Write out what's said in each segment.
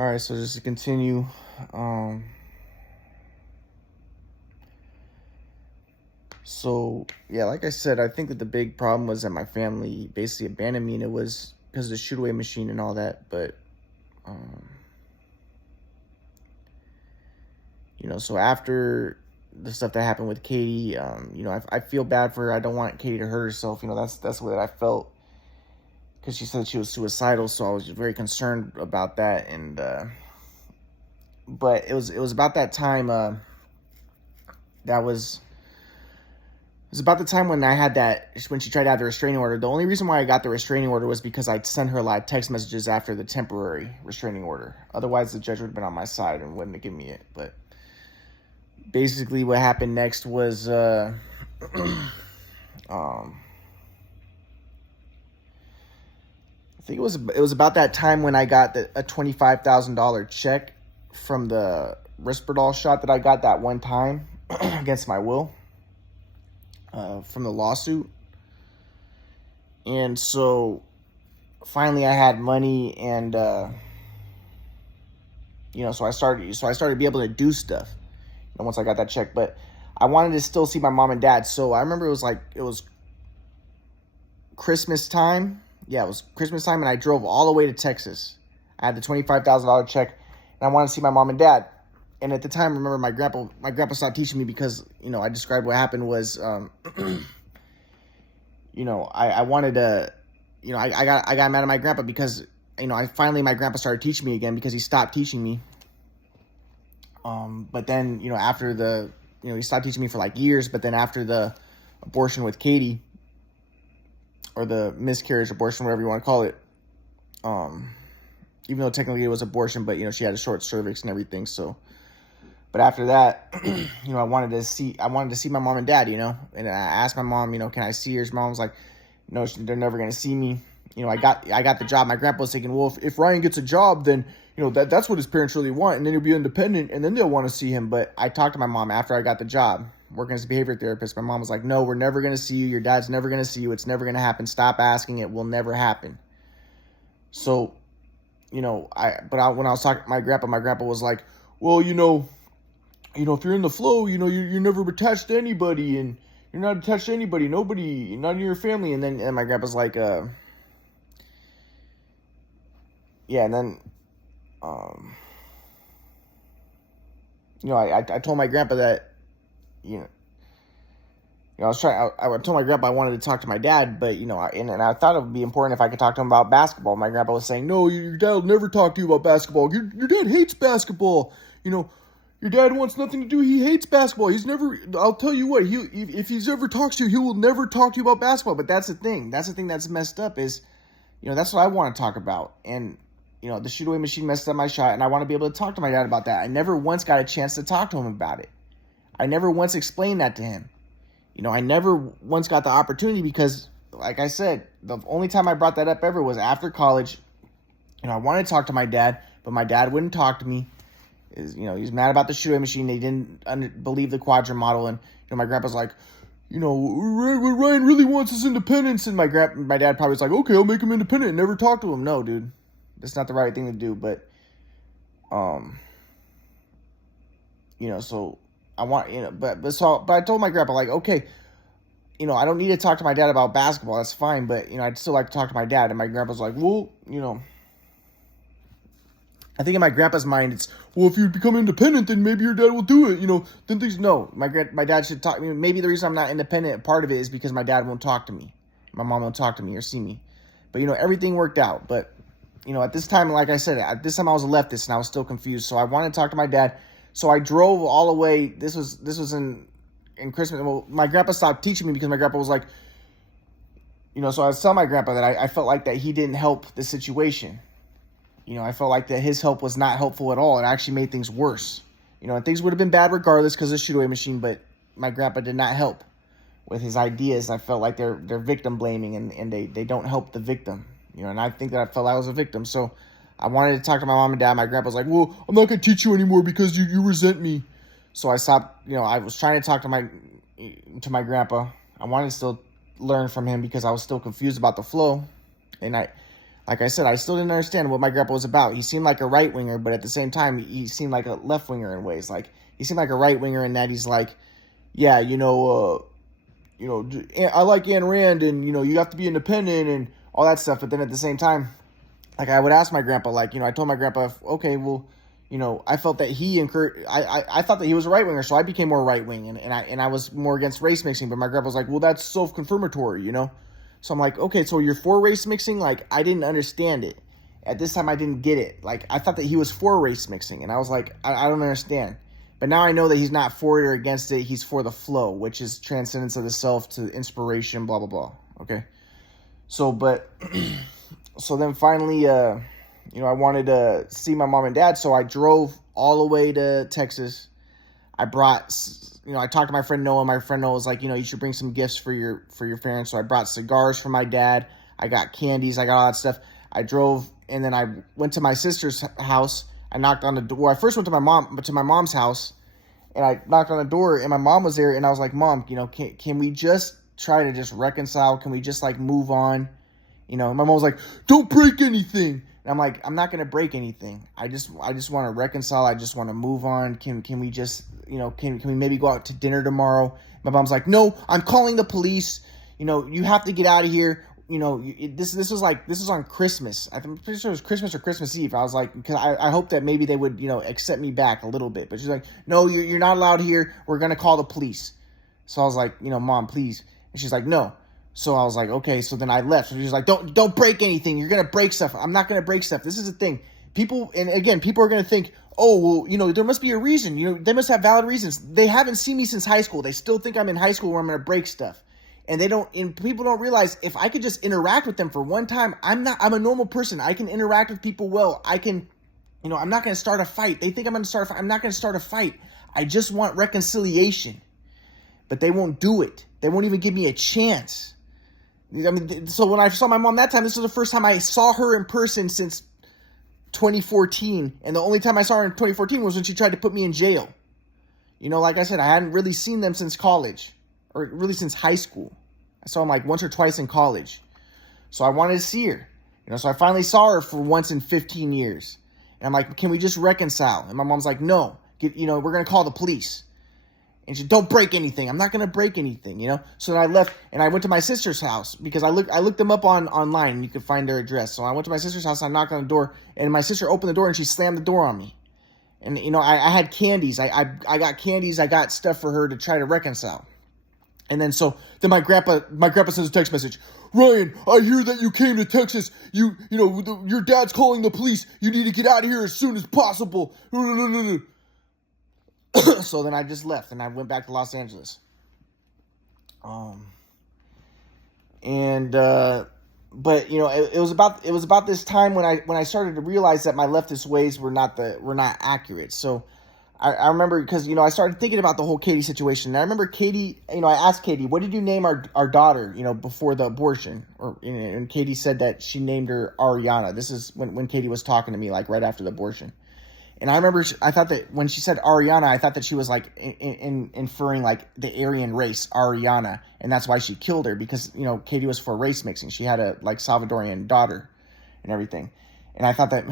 All right, so just to continue, um, so yeah, like I said, I think that the big problem was that my family basically abandoned me, and it was because of the shoot away machine and all that. But um, so after the stuff that happened with Katie, I feel bad for her. I don't want Katie to hurt herself. That's what I felt because she said she was suicidal. So I was very concerned about that, and but it was about that time. That was It was about the time when I had when she tried to have the restraining order. The only reason why I got the restraining order was because I sent her a lot of text messages after the temporary restraining order. Otherwise, the judge would have been on my side and wouldn't have given me it. But basically, what happened next was, I think it was about that time when I got a $25,000 check from the Risperdal shot that I got that one time against my will. From the lawsuit. And so finally I had money, and so I started to be able to do stuff, once I got that check. But I wanted to still see my mom and dad. So I remember it was Christmas time. Yeah, it was Christmas time, and I drove all the way to Texas. I had the $25,000 check, and I wanted to see my mom and dad. And at the time, remember, my grandpa stopped teaching me because, I described what happened was, I wanted to, I got mad at my grandpa because, my grandpa started teaching me again because he stopped teaching me. But then, after he stopped teaching me for like years, but then after the abortion with Katie, or the miscarriage abortion, whatever you want to call it, even though technically it was abortion, but, she had a short cervix and everything, so. But after that, I wanted to see my mom and dad, and I asked my mom, can I see her? Her mom was like, no, they're never going to see me. I got the job. My grandpa was thinking, well, if Ryan gets a job, then, that's what his parents really want. And then he'll be independent, and then they'll want to see him. But I talked to my mom after I got the job working as a behavior therapist. My mom was like, no, we're never going to see you. Your dad's never going to see you. It's never going to happen. Stop asking. It will never happen. So, when I was talking to my grandpa was like, well, if you're in the flow, you're never attached to anybody, and you're not attached to anybody, nobody, not in your family. And then my grandpa's like, yeah, and then, I told my grandpa that, I told my grandpa I wanted to talk to my dad, but, and I thought it would be important if I could talk to him about basketball. My grandpa was saying, no, your dad will never talk to you about basketball. Your dad hates basketball, Your dad wants nothing to do. He hates basketball. I'll tell you what, if he's ever talks to you, he will never talk to you about basketball. But that's the thing. That's the thing that's messed up is, that's what I want to talk about. And, the shoot away machine messed up my shot, and I want to be able to talk to my dad about that. I never once got a chance to talk to him about it. I never once explained that to him. I never once got the opportunity because, like I said, the only time I brought that up ever was after college. I wanted to talk to my dad, but my dad wouldn't talk to me. He's mad about the shoot away machine. They didn't believe the quadrant model, and my grandpa's like, what Ryan really wants is independence. And my dad probably was like, okay, I'll make him independent and never talk to him. No, dude, that's not the right thing to do. But, so I want, but I told my grandpa, like, okay, I don't need to talk to my dad about basketball. That's fine, but I'd still like to talk to my dad. And my grandpa's like, well, I think in my grandpa's mind, it's, well, if you become independent, then maybe your dad will do it, then things, no, my dad should talk. Maybe the reason I'm not independent, part of it is because my dad won't talk to me. My mom won't talk to me or see me. But, everything worked out. But, at this time, like I said, at this time I was a leftist and I was still confused. So I wanted to talk to my dad. So I drove all the way. This was in Christmas. Well, my grandpa stopped teaching me because my grandpa was like, so I was telling my grandpa that I felt like that he didn't help the situation. I felt like that his help was not helpful at all. It actually made things worse. And things would have been bad regardless because of the shoot away machine, but my grandpa did not help with his ideas. I felt like they're victim blaming and they don't help the victim. And I think that I felt I was a victim. So I wanted to talk to my mom and dad. My grandpa was like, well, I'm not going to teach you anymore because you resent me. So I stopped, I was trying to talk to my grandpa. I wanted to still learn from him because I was still confused about the flow. And Like I said, I still didn't understand what my grandpa was about. He seemed like a right winger, but at the same time, he seemed like a left winger in ways. Like he seemed like a right winger in that he's like, yeah, I like Ayn Rand, and you have to be independent and all that stuff. But then at the same time, like I would ask my grandpa, like I told my grandpa, okay, well, I felt that he encouraged. I thought that he was a right winger, so I became more right wing, and I was more against race mixing. But my grandpa was like, well, that's self confirmatory. So I'm like, okay, so you're for race mixing? Like, I didn't understand it. At this time, I didn't get it. Like, I thought that he was for race mixing, and I was like, I don't understand. But now I know that he's not for it or against it. He's for the flow, which is transcendence of the self to inspiration, blah, blah, blah. Okay? So then finally, I wanted to see my mom and dad, so I drove all the way to Texas. I brought... I talked to my friend Noah. My friend Noah was like, you should bring some gifts for your parents. So I brought cigars for my dad. I got candies. I got all that stuff. I drove, and then I went to my sister's house. I knocked on the door. I first went to my mom's house, and I knocked on the door, and my mom was there. And I was like, Mom, can we just try to just reconcile? Can we just move on? My mom was like, don't break anything. And I'm like, I'm not gonna break anything. I just want to reconcile. I just want to move on. Can we just can we maybe go out to dinner tomorrow? My mom's like, no, I'm calling the police. You have to get out of here. This was on Christmas. I'm pretty sure it was Christmas or Christmas Eve. I was like, because I hope that maybe they would accept me back a little bit. But she's like, no, you're not allowed here. We're gonna call the police. So I was like, Mom, please. And she's like, no. So I was like, okay. So then I left. So she was like, don't break anything. You're gonna break stuff. I'm not gonna break stuff. This is the thing. People are gonna think, oh, well, there must be a reason. They must have valid reasons. They haven't seen me since high school. They still think I'm in high school where I'm gonna break stuff. And people don't realize if I could just interact with them for one time, I'm a normal person. I can interact with people well. I can, I'm not gonna start a fight. They think I'm gonna start a fight. I'm not gonna start a fight. I just want reconciliation. But they won't do it. They won't even give me a chance. So when I saw my mom that time, this was the first time I saw her in person since 2014. And the only time I saw her in 2014 was when she tried to put me in jail. Like I said, I hadn't really seen them since college, or really since high school. I saw them once or twice in college. So I wanted to see her. So I finally saw her for once in 15 years. And I'm like, can we just reconcile? And my mom's like, no, we're going to call the police. And she, don't break anything. I'm not going to break anything, So then I left, and I went to my sister's house because I looked them up online, and you could find their address. So I went to my sister's house, and I knocked on the door, and my sister opened the door, and she slammed the door on me. And, I had candies. I got candies. I got stuff for her to try to reconcile. And then my grandpa sends a text message. Ryan, I hear that you came to Texas. Your dad's calling the police. You need to get out of here as soon as possible. So then I just left, and I went back to Los Angeles. But it was about this time when I started to realize that my leftist ways were not accurate. So I remember, because I started thinking about the whole Katie situation. And I remember Katie, I asked Katie, what did you name our daughter, before the abortion? And Katie said that she named her Ariana. This is when Katie was talking to me, right after the abortion. And I remember, I thought that when she said Ariana, I thought that she was inferring the Aryan race, Ariana, and that's why she killed her, because Katie was for race mixing. She had a Salvadorian daughter and everything, and I thought that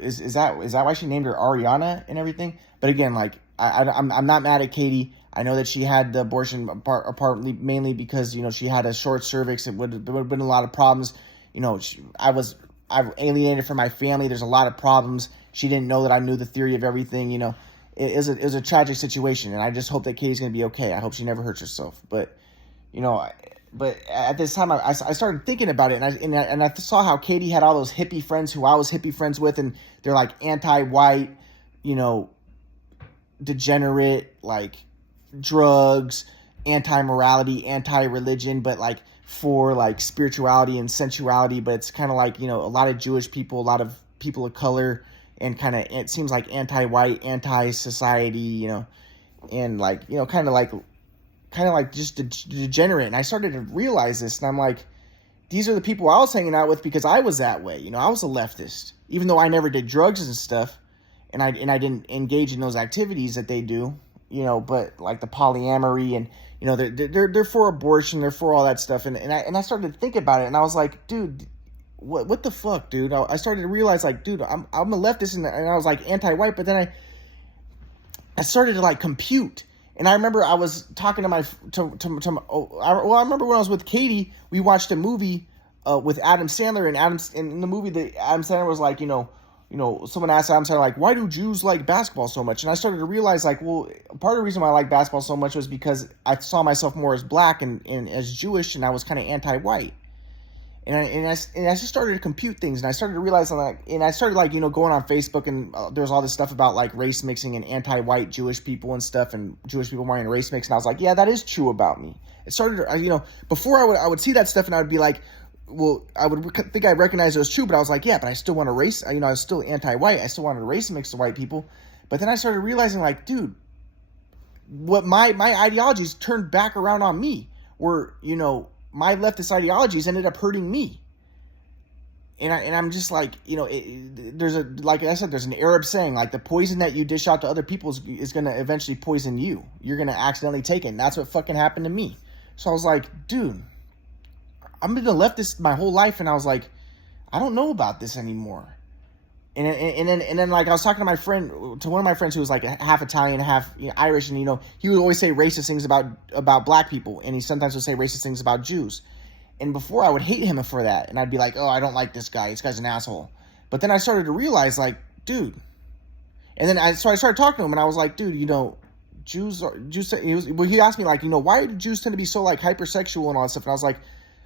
is that why she named her Ariana and everything. But again, I'm not mad at Katie. I know that she had the abortion partly mainly because she had a short cervix. It would have been a lot of problems. I've alienated from my family. There's a lot of problems. She didn't know that I knew the theory of everything. It was a tragic situation, and I just hope that Katie's going to be okay. I hope she never hurts herself. But at this time, I started thinking about it, and I saw how Katie had all those hippie friends who I was hippie friends with, and they're anti-white, degenerate, drugs, anti-morality, anti-religion, but for spirituality and sensuality. But it's kind of a lot of Jewish people, a lot of people of color, and it seems like anti-white, anti-society, and kind of just degenerate. And I started to realize this, and I'm like, these are the people I was hanging out with because I was that way. I was a leftist, even though I never did drugs and stuff, and I didn't engage in those activities that they do, but the polyamory and they're for abortion, they're for all that stuff, and I started to think about it, and I was like, dude, what the fuck, dude? I started to realize, like, dude, I'm a leftist, and I was like anti-white, but then I started to like compute. And I remember I was talking to I remember when I was with Katie, we watched a movie with Adam Sandler, and in the movie, Adam Sandler was like, someone asked Adam Sandler, like, why do Jews like basketball so much? And I started to realize, like, well, part of the reason why I like basketball so much was because I saw myself more as black and as Jewish, and I was kind of anti-white. And I just started to compute things, and I started to realize, like, and I started, like, going on Facebook, and there was all this stuff about, like, race mixing and anti-white Jewish people and stuff, and Jewish people wanting to race mix, and I was like, yeah, that is true about me. It started, before I would see that stuff, and I would be like, well, I would think I recognized it was true, but I was like, yeah, but I still want to race, I was still anti-white, I still wanted to race mix the white people, but then I started realizing, like, dude, what my ideologies turned back around on me, were, my leftist ideologies ended up hurting me. And I'm just like, like I said, there's an Arab saying, like, the poison that you dish out to other people is going to eventually poison you. You're going to accidentally take it. And that's what fucking happened to me. So I was like, dude, I've been a leftist my whole life. And I was like, I don't know about this anymore. And then like I was talking to one of my friends who was like half Italian, half Irish, and he would always say racist things about black people, and he sometimes would say racist things about Jews. And before, I would hate him for that, and I'd be like, oh, I don't like this guy. This guy's an asshole. But then I started to realize, like, dude. And then I started talking to him, and I was like, dude, Jews. He asked me, like, why do Jews tend to be so like hypersexual and all that stuff? And I was like,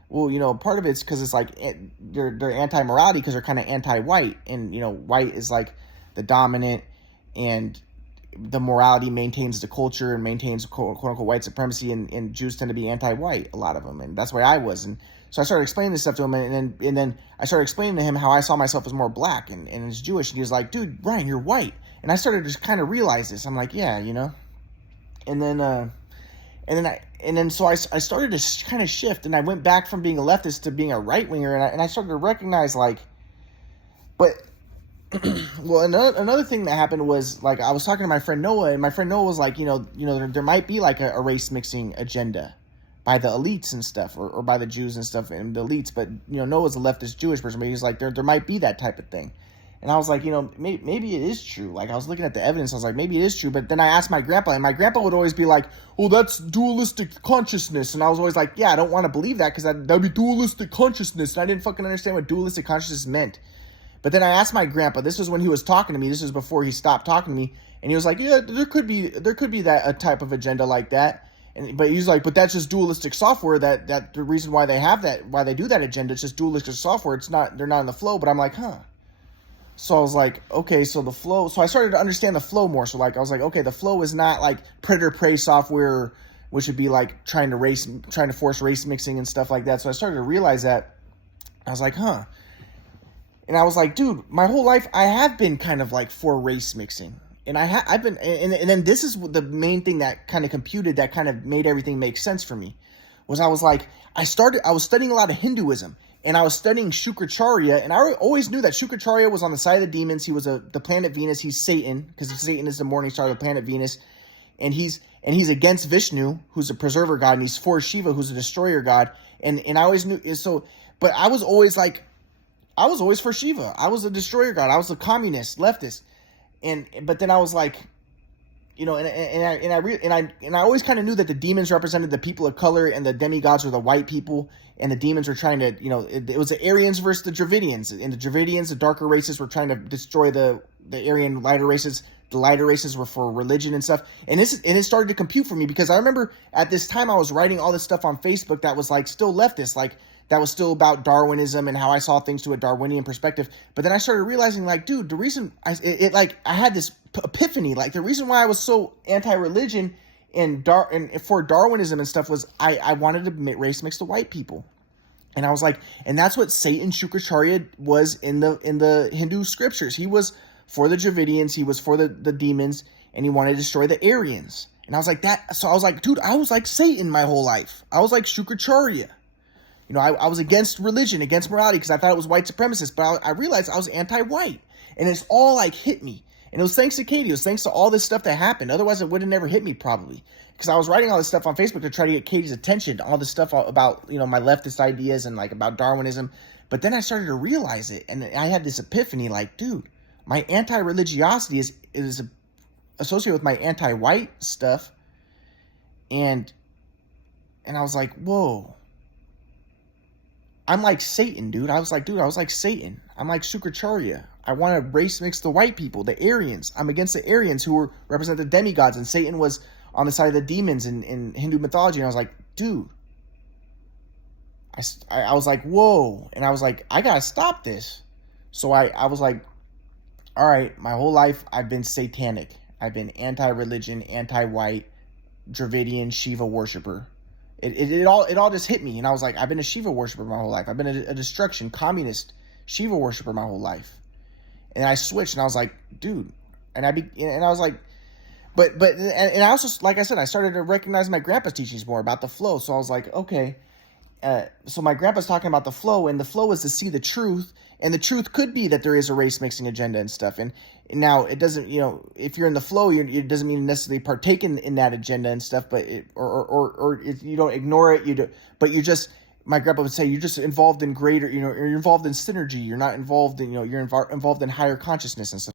well, part of it's because it's like they're anti-morality because they're kind of anti-white, and white is like the dominant, and the morality maintains the culture and maintains quote unquote white supremacy, and Jews tend to be anti-white, a lot of them, and that's why I was. And so I started explaining this stuff to him, and then I started explaining to him how I saw myself as more black and as Jewish, and he was like, dude, Ryan, you're white. And I started to just kind of realize this. I'm like, yeah, and then so I started to kind of shift, and I went back from being a leftist to being a right winger, and I started to recognize, like, but well, another thing that happened was, like, I was talking to my friend Noah, and my friend Noah was like, there might be like a race mixing agenda by the elites and stuff, or by the Jews and stuff and the elites, but Noah's a leftist Jewish person, but he's like, there might be that type of thing. And I was like, maybe it is true. Like, I was looking at the evidence. I was like, maybe it is true. But then I asked my grandpa, and my grandpa would always be like, oh, that's dualistic consciousness. And I was always like, yeah, I don't want to believe that because that'd be dualistic consciousness. And I didn't fucking understand what dualistic consciousness meant. But then I asked my grandpa, this was when he was talking to me. This was before he stopped talking to me. And he was like, yeah, there could be that a type of agenda like that. But he's like, but that's just dualistic software. That the reason why they do that agenda, it's just dualistic software. They're not in the flow. But I'm like, huh. So I was like, okay, so the flow. So I started to understand the flow more. So like I was like, okay, the flow is not like predator-prey software, which would be like trying to force race mixing and stuff like that. So I started to realize that. I was like, huh. And I was like, dude, my whole life I have been kind of like for race mixing. And I've been, and then this is the main thing that kind of computed, that kind of made everything make sense for me, was I was like, I was studying a lot of Hinduism. And I was studying Shukracharya, and I always knew that Shukracharya was on the side of the demons. He was the planet Venus. He's Satan, because Satan is the morning star of the planet Venus, and he's against Vishnu, who's a preserver god, and he's for Shiva, who's a destroyer god. And I always knew so, but I was always for Shiva. I was a destroyer god. I was a communist, leftist, but then I was like, and I always kind of knew that the demons represented the people of color and the demigods were the white people, and the demons were trying to, it was the Aryans versus the Dravidians, and the Dravidians, the darker races, were trying to destroy the Aryan lighter races. The lighter races were for religion and stuff, and it started to compute for me, because I remember at this time I was writing all this stuff on Facebook that was like still leftist, like that was still about Darwinism and how I saw things to a Darwinian perspective. But then I started realizing, like, dude, the reason I had this epiphany, like the reason why I was so anti-religion and for Darwinism and stuff was I wanted to race mix the white people. And I was like, and that's what Satan Shukracharya was in the Hindu scriptures. He was for the Dravidians, he was for the demons, and he wanted to destroy the Aryans. And I was like that. So I was like, dude, I was like Satan my whole life. I was like Shukracharya. I was against religion, against morality, because I thought it was white supremacist. But I realized I was anti-white, and it's all like hit me. And it was thanks to Katie. It was thanks to all this stuff that happened. Otherwise, it would have never hit me probably, because I was writing all this stuff on Facebook to try to get Katie's attention, all this stuff about my leftist ideas and like about Darwinism. But then I started to realize it, and I had this epiphany, like, dude, my anti-religiosity is associated with my anti-white stuff, and I was like, whoa, I'm like Satan, dude. I was like Satan. I'm like Sukracharya. I want to race mix the white people, the Aryans. I'm against the Aryans who represent the demigods, and Satan was on the side of the demons in Hindu mythology. And I was like, dude, I was like, whoa. And I was like, I got to stop this. So I was like, all right, my whole life I've been satanic. I've been anti-religion, anti-white, Dravidian, Shiva worshiper. It all just hit me. And I was like, I've been a Shiva worshiper my whole life. I've been a destruction, communist, Shiva worshiper my whole life. And I switched, and I was like, dude. And I was like, and I also, like I said, I started to recognize my grandpa's teachings more about the flow. So I was like, okay. So my grandpa's talking about the flow, and the flow is to see the truth, and the truth could be that there is a race mixing agenda and stuff. And now it doesn't, if you're in the flow, it doesn't mean necessarily partake in that agenda and stuff, but or if you don't ignore it, but you're just, my grandpa would say, you're just involved in greater, you're involved in synergy. You're not involved in, you're involved in higher consciousness and stuff.